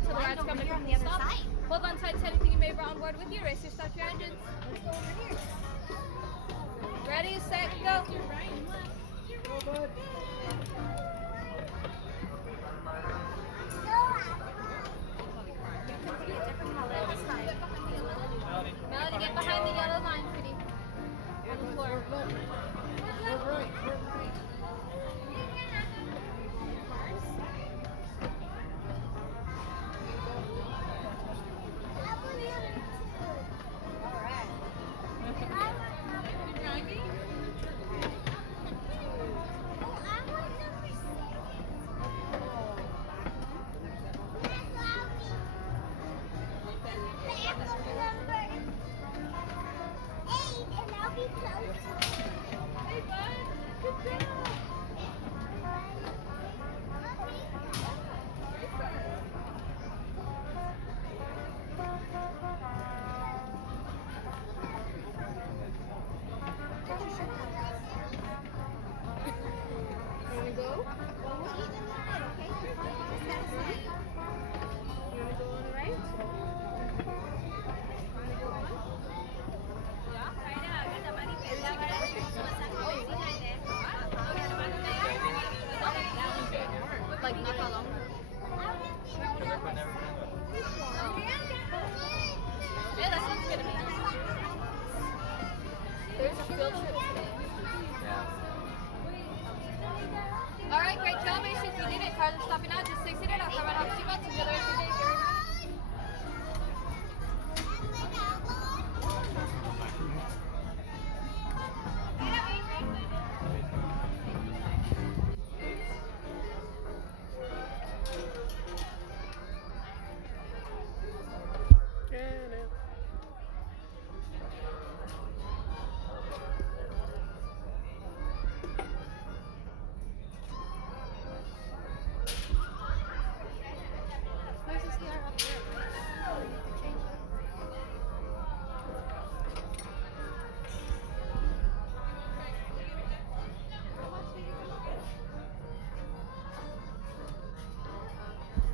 board until the ride's coming here from on the the other stop. side. Hold on tight to anything you may have brought on board with you. Race your start your engines. Let's go over here. Ready, set, go. Melody, get behind the yellow line, pretty. On the floor. Hey, bud. Good job. You wanna go? Well, we'll eat in a little bit, okay? Just gotta see. You wanna go on the right? Wanna go on? Like, not how long?